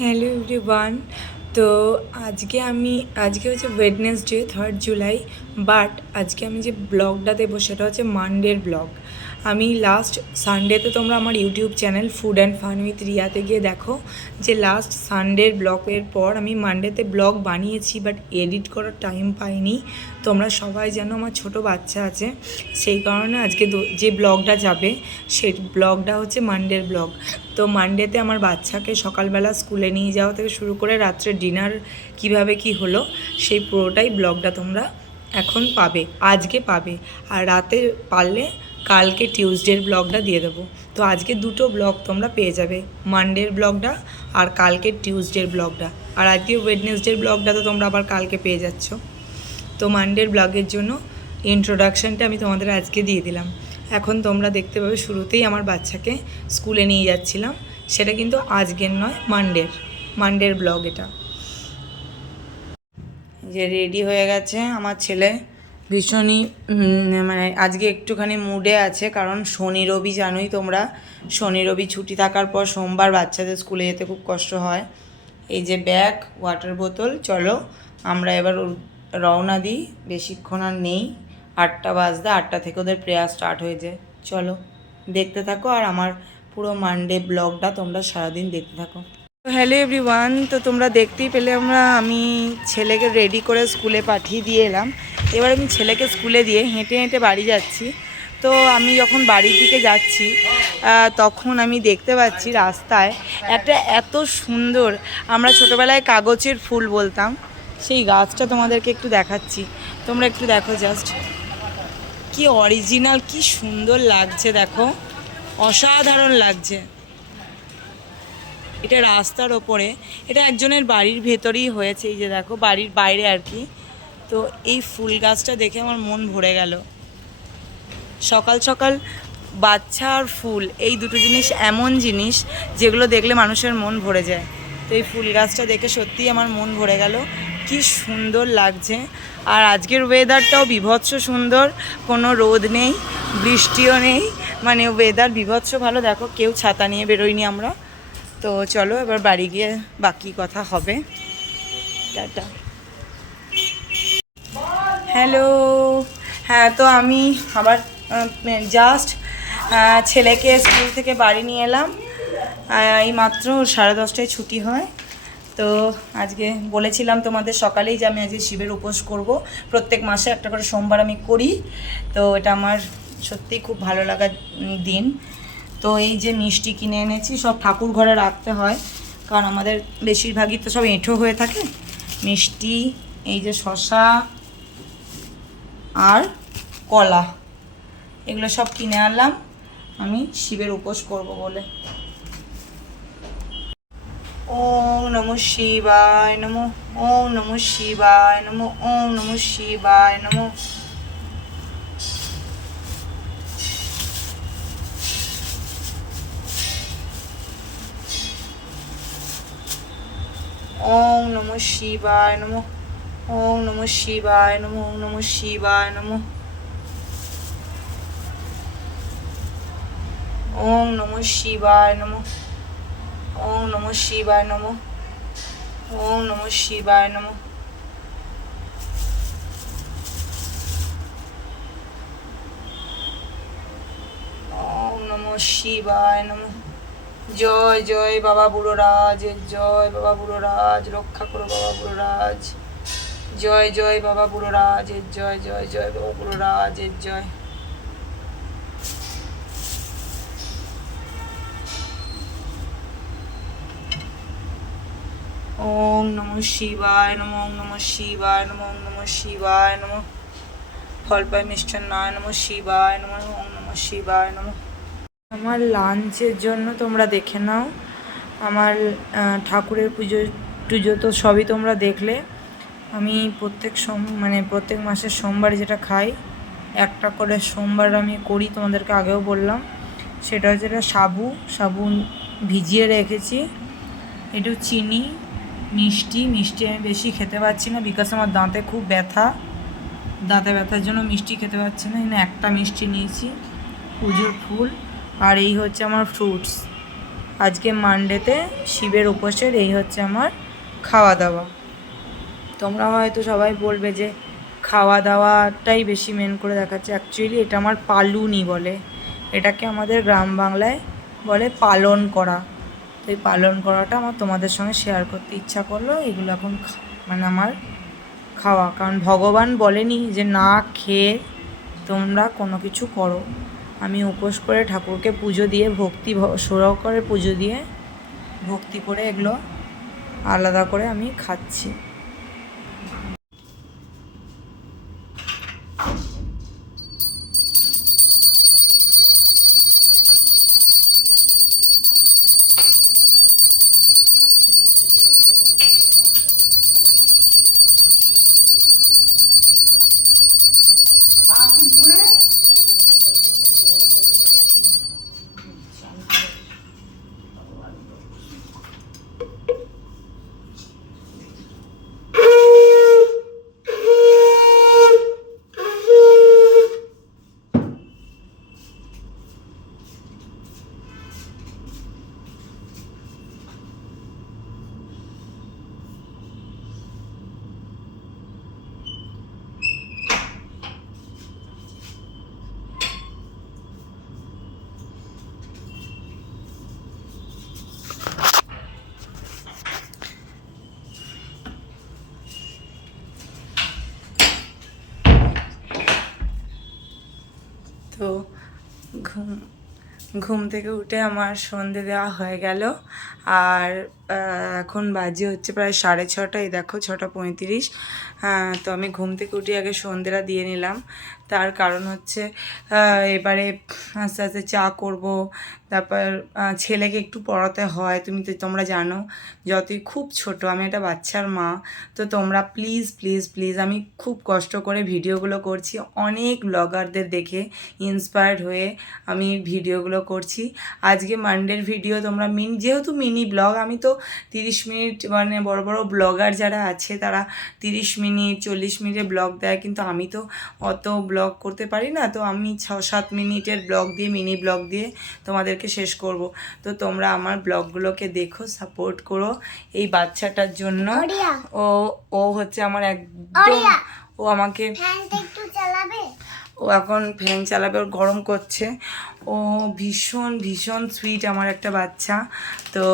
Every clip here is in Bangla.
Hello everyone. তো আজকে হচ্ছে ওয়েডনেসডে 3 জুলাই। বাট আজকে আমি যে ব্লগটা দেবো সেটা হচ্ছে মানডের ব্লগ। আমি লাস্ট সানডেতে তোমরা আমার YouTube channel food and fun with রিয়াতে গিয়ে দেখো যে লাস্ট সানডের ব্লগের পর আমি মানডেতে ব্লগ বানিয়েছি, বাট এডিট করার টাইম পাইনি। তোমরা সবাই যেন, আমার ছোট বাচ্চা আছে সেই কারণে আজকে যে ব্লগটা যাবে সেই ব্লগটা হচ্ছে মানডের ব্লগ। তো মানডেতে আমার বাচ্চাকে সকালবেলা স্কুলে নিয়ে যাওয়া থেকে শুরু করে রাত্রে ডিনার কিভাবে কি হলো সেই পুরোটাই ব্লগটা তোমরা এখন পাবে, আজকে পাবে। আর রাতে পারলে কালকে টিউসডের ব্লগটা দিয়ে দেবো। তো আজকে দুটো ব্লগ তোমরা পেয়ে যাবে, মানডের ব্লগটা আর কালকে টিউসডের ব্লগটা। আর আজকে ওয়েডনেসডের ব্লগটা তো তোমরা আবার কালকে পেয়ে যাচ্ছ। তো মানডের ব্লগের জন্য ইন্ট্রোডাকশানটা আমি তোমাদের আজকে দিয়ে দিলাম। এখন তোমরা দেখতে পাবে শুরুতেই আমার বাচ্চাকে স্কুলে নিয়ে যাচ্ছিলাম, সেটা কিন্তু আজকের নয়, মানডের ব্লগ এটা। যে রেডি হয়ে গেছে আমার ছেলে, ভীষণই মানে আজকে একটুখানি মুডে আছে, কারণ শনি রবি জানোই তোমরা, শনি রবি ছুটি থাকার পর সোমবার বাচ্চাদের স্কুলে যেতে খুব কষ্ট হয়। এই যে ব্যাগ, ওয়াটার বোতল, চলো আমরা এবার রওনা দিই। বেশিক্ষণ আর নেই, 8টা বাজতে, 8টা থেকে ওদের প্রেয়ার স্টার্ট হয়ে যায়। চলো দেখতে থাকো, আর আমার পুরো মানডে ব্লগটা তোমরা সারাদিন দেখতে থাকো। হ্যালো এভরিওয়ান, তো তোমরা দেখতেই পেলে আমি ছেলেকে রেডি করে স্কুলে পাঠিয়ে দিয়ে এলাম। এবার আমি ছেলেকে স্কুলে দিয়ে হেঁটে হেঁটে বাড়ি যাচ্ছি। তো আমি যখন বাড়ির দিকে যাচ্ছি তখন আমি দেখতে পাচ্ছি রাস্তায় একটা এত সুন্দর, আমরা ছোটোবেলায় কাগজের ফুল বলতাম, সেই গাছটা তোমাদেরকে একটু দেখাচ্ছি। তোমরা একটু দেখো জাস্ট, কি অরিজিনাল, কি সুন্দর লাগছে, দেখো অসাধারণ লাগছে। এটা রাস্তার ওপরে, এটা একজনের বাড়ির ভেতরেই হয়েছে, এই যে দেখো বাড়ির বাইরে আর কি। তো এই ফুল গাছটা দেখে আমার মন ভরে গেল। সকাল সকাল বাচ্চা আর ফুল, এই দুটো জিনিস এমন জিনিস যেগুলো দেখলে মানুষের মন ভরে যায়। তো এই ফুল গাছটা দেখে সত্যিই আমার মন ভরে গেল, কি সুন্দর লাগছে। আর আজকের ওয়েদারটাও বিভৎস সুন্দর, কোনো রোদ নেই, বৃষ্টিও নেই, মানে ওয়েদার বিভৎস ভালো। দেখো কেউ ছাতা নিয়ে বেরোয়নি আমরা। তো চলো এবার বাড়ি গিয়ে বাকি কথা হবে। টাটা। হ্যালো। হ্যাঁ, তো আমি আবার জাস্ট ছেলেকে স্কুল থেকে বাড়ি নিয়ে এলাম। এই মাত্র 10:30টায় ছুটি হয়। তো আজকে বলেছিলাম তোমাদের সকালেই যে আমি আজকে শিবের উপোস করব। প্রত্যেক মাসে একটা করে সোমবার আমি করি। তো এটা আমার সত্যিই খুব ভালো লাগার দিন। তো এই যে মিষ্টি কিনে এনেছি, সব ঠাকুর ঘরে রাখতে হয়, কারণ আমাদের বেশিরভাগই তো সব এঁঠো হয়ে থাকে। মিষ্টি, এই যে শসা আর কলা, এগুলো সব কিনে আনলাম আমি শিবের উপোস করব বলে। ওম নমঃ শিবায় নমঃ, ওম নমঃ শিবায় নমঃ, ওম নমঃ শিবায় নমঃ। ওম নমঃ শিবায় নমঃ, ওম নমঃ শিবায় নমঃ, ওম নমঃ শিবায় নমঃ। ওম নমঃ শিবায় নমঃ, ওম নমঃ শিবায় নমঃ, ওম নমঃ শিবায় নমঃ। ওম নমঃ শিবায় নমঃ। জয় জয় বাবা বুড়োরাজের জয়, বাবা বুড়োরাজ রক্ষা করো, বাবা বুড়োরাজ জয় জয়, বাবা বুড়োরাজের জয়, জয় জয় বাবা বুড়োরাজের জয়। ওম নমঃ শিবায় নমঃ, ওম নমঃ শিবায় নমঃ, ওম নমঃ শিবায় নমঃ। ফল পাই মিষ্টান্নায় নমঃ শিবায় নমঃ, ওম নমঃ শিবায় নমঃ। আমার লাঞ্চের জন্য তোমরা দেখে নাও, আমার ঠাকুরের পুজো টুজো তো সবই তোমরা দেখলে। আমি প্রত্যেক মাসের সোমবার যেটা খাই, একটা করে সোমবার আমি করি, তোমাদেরকে আগেও বললাম। সেটা হচ্ছে এটা সাবু ভিজিয়ে রেখেছি, একটু চিনি, মিষ্টি আমি বেশি খেতে পারছি না, বিকজ আমার দাঁতে খুব ব্যথার জন্য মিষ্টি খেতে পারছি না। এখানে একটা মিষ্টি নিয়েছি, পুজোর ফুল, আর এই হচ্ছে আমার ফ্রুটস, আজকে মানডেতে শিবের উপোসের এই হচ্ছে আমার খাওয়া দাওয়া। তোমরা হয়তো সবাই বলবে যে খাওয়া দাওয়াটাই বেশি মেন করে দেখাচ্ছে, অ্যাকচুয়ালি এটা আমার পালুনি বলে, এটাকে আমাদের গ্রাম বাংলায় বলে পালন করা। তো এই পালন করাটা আমার তোমাদের সঙ্গে শেয়ার করতে ইচ্ছা করলো। এগুলো এখন মানে আমার খাওয়া, কারণ ভগবান বলেনি যে না খেয়ে তোমরা কোনো কিছু করো। আমি উপোস করে ঠাকুরকে পুজো দিয়ে ভক্তি সহকারে পুজো দিয়ে ভক্তি করে এগুলো আলাদা করে আমি খাচ্ছি। তো ঘুম থেকে উঠে আমার সন্ধে দেওয়া হয়ে গেল, আর এখন বাজে হচ্ছে প্রায় 6:30। এই দেখো 6:35। তো আমি ঘুম থেকে উঠে আগে সন্ধেটা দিয়ে নিলাম। তার কারণ হচ্ছে এবারে আস্তে আস্তে চা করব, তারপর ছেলেকে একটু পড়াতে হয়। তোমরা জানো, যতই খুব ছোট, আমি একটা বাচ্চার মা। তো তোমরা প্লিজ প্লিজ প্লিজ, আমি খুব কষ্ট করে ভিডিওগুলো করছি, অনেক ব্লগারদের দেখে ইন্সপায়ার্ড হয়ে আমি ভিডিওগুলো করছি। আজকে মানডের ভিডিও তোমরা যেহেতু মিনি ব্লগ, আমি তো 30 মিনিট, মানে বড় বড় ব্লগার যারা আছে তারা 30 মিনিট 40 মিনিটের ব্লগ দেয়, কিন্তু আমি তো অত ব্লগ করতে পারি না। তো আমি 6-7 মিনিটের ব্লগ দিয়ে, মিনি ব্লগ দিয়ে তোমাদেরকে শেষ করব। তো তোমরা আমার ব্লগগুলোকে দেখো, সাপোর্ট করো এই বাচ্চাটার জন্য। ও হচ্ছে আমার একদম, ও আমাকে ও এখন ফ্যান চালাবে, ওর গরম করছে। ও ভীষণ ভীষণ সুইট আমার একটা বাচ্চা। তো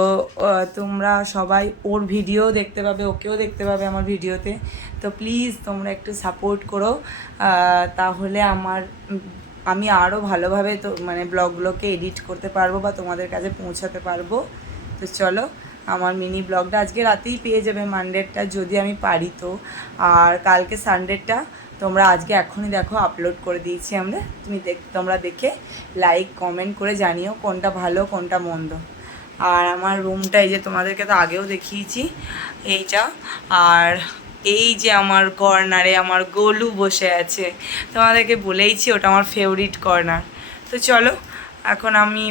তোমরা সবাই ওর ভিডিও দেখতে পাবে, ওকেও দেখতে পাবে আমার ভিডিওতে। তো প্লিজ তোমরা একটু সাপোর্ট করো, তাহলে আমি আরও ভালোভাবে তো মানে ব্লগগুলোকে এডিট করতে পারবো বা তোমাদের কাছে পৌঁছাতে পারবো। তো চলো, আমার মিনি ব্লগটা আজকে রাতেই পেয়ে যাবে, মানডেরটা যদি আমি পারি তো। আর কালকে সানডেরটা তোমরা আজকে এখনই দেখো আপলোড করে দিয়েছি আমরা। তোমরা দেখে লাইক কমেন্ট করে জানিও কোনটা ভালো কোনটা মন্দ। আর আমার রুমটা এই যে তোমাদেরকে তো আগেও দেখিয়েছি এইটা। আর এই যে আমার কর্নারে আমার গোলু বসে আছে, তোমাদেরকে বলেইছি ওটা আমার ফেভারিট কর্নার। তো চলো এখন আমি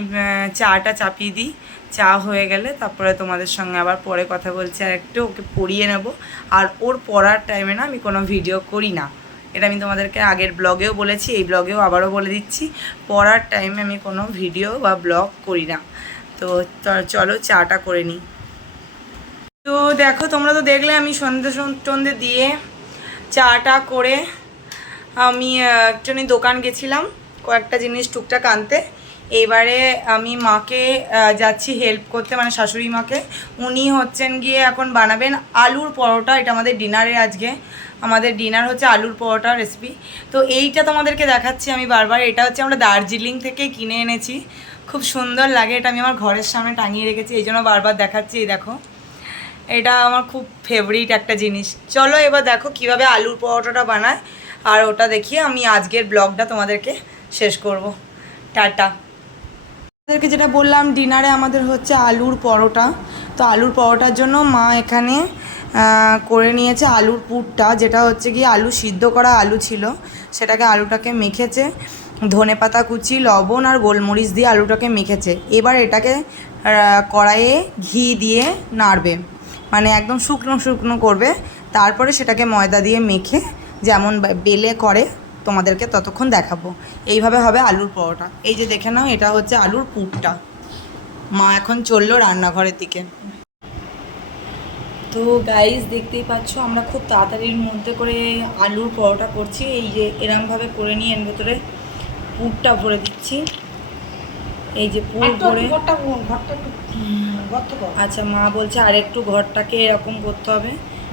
চাটা চাপিয়ে দিই, চা হয়ে গেলে তারপরে তোমাদের সঙ্গে আবার পরে কথা বলছি। আর একটু ওকে পড়িয়ে নেব। আর ওর পড়ার টাইমে না আমি কোনো ভিডিও করি না, এটা আমি তোমাদেরকে আগের ব্লগেও বলেছি, এই ব্লগেও আবারও বলে দিচ্ছি, পড়ার টাইমে আমি কোনো ভিডিও বা ব্লগ করি না। তো চলো চাটা করে নিই। তো দেখো, তোমরা তো দেখলে আমি সন্ধে দিয়ে চাটা করে আমি একটুখানি দোকান গেছিলাম কয়েকটা জিনিস টুকটাক আনতে। এবারে আমি মাকে যাচ্ছি হেল্প করতে, মানে শাশুড়ি মাকে। উনি হচ্ছেন গিয়ে এখন বানাবেন আলুর পরোটা। এটা আমাদের ডিনারে, আজকে আমাদের ডিনার হচ্ছে আলুর পরোটা রেসিপি। তো এইটা তোমাদেরকে দেখাচ্ছি আমি বারবার। এটা হচ্ছে আমরা দার্জিলিং থেকে কিনে এনেছি, খুব সুন্দর লাগে। এটা আমি আমার ঘরের সামনে টাঙিয়ে রেখেছি, এই জন্য বারবার দেখাচ্ছি। এই দেখো, এটা আমার খুব ফেভারিট একটা জিনিস। চলো এবার দেখো কিভাবে আলুর পরোটাটা বানায়, আর ওটা দেখিয়ে আমি আজকের ব্লগটা তোমাদেরকে শেষ করব। টাটা। আপনাদেরকে যেটা বললাম, ডিনারে আমাদের হচ্ছে আলুর পরোটা। তো আলুর পরোটার জন্য মা এখানে করে নিয়েছে আলুর পুরটা, যেটা হচ্ছে কি আলু সিদ্ধ করা আলু ছিল, সেটাকে আলুটাকে মেখেছে, ধনেপাতা কুচি, লবণ আর গোলমরিচ দিয়ে আলুটাকে মেখেছে। এবার এটাকে কড়াইয়ে ঘি দিয়ে নাড়বে, মানে একদম শুকনো শুকনো করবে। তারপরে সেটাকে ময়দা দিয়ে মেখে যেমন বেলে করে তোমাদেরকে ততক্ষণ দেখাবো। এইভাবে হবে আলুর পরোটা। এই যে দেখে নাও, এটা হচ্ছে আলুর পুরটা। মা এখন চললো রান্নাঘরের দিকে। তো গাইস দেখতেই পাচ্ছ আমরা খুব তাড়াতাড়ির মধ্যে করে আলুর পরোটা করছি। এই যে এরমভাবে করে নিয়ে এর ভেতরে পুরটা ভরে দিচ্ছি। এই যে পুর ভরে আচ্ছা মা বলছে আর একটু ঘরটাকে এরকম করতে হবে,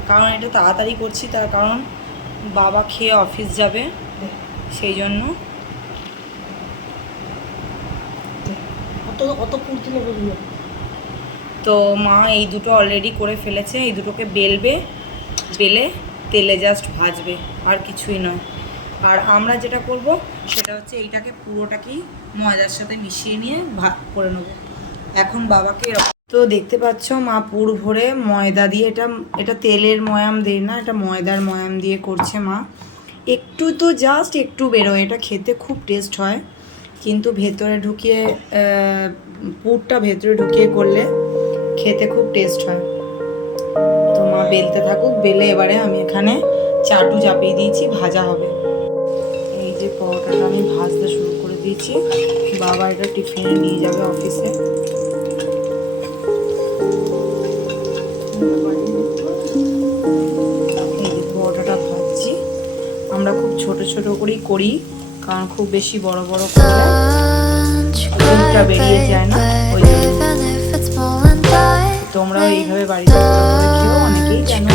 কারণ এটা তাড়াতাড়ি করছি, তার কারণ বাবা খেয়ে অফিস যাবে, সেই জন্য। তো মা এই দুটো অলরেডি করে ফেলেছে, এই দুটোকে বেলবে, বেলে তেলে জাস্ট ভাজবে, আর কিছুই নয়। আর আমরা যেটা করব সেটা হচ্ছে এইটাকে পুরোটাকেই ময়দার সাথে মিশিয়ে নিয়ে ভাত করে নেবো। এখন বাবাকে তো দেখতে পাচ্ছ মা পুর ভরে ময়দা দিয়ে, এটা তেলের ময়াম দেয় না, এটা ময়দার ময়াম দিয়ে করছে মা। একটু তো জাস্ট একটু বেরোয়, এটা খেতে খুব টেস্ট হয়, কিন্তু ভেতরে ঢুকিয়ে পুরটা ভেতরে ঢুকিয়ে করলে খেতে খুব টেস্ট হয়। তো মা বেলতে থাকুক, বেলে এবারে আমি এখানে চাটু চাপিয়ে দিয়েছি, ভাজা হবে। এই যে পরোটাটা আমি ভাজতে শুরু করে দিয়েছি, বাবা এটা টিফিনে নিয়ে যাবে অফিসে। এই যে পরোটাটা ভাজছি, আমরা খুব ছোট ছোট করেই করি, কারণ খুব বেশি বড় বড় করলে পুরটা বেরিয়ে যায় না, ওই জন্য। তোমরাও এইভাবে বাড়িতে করে খেও, অনেকেই জানো।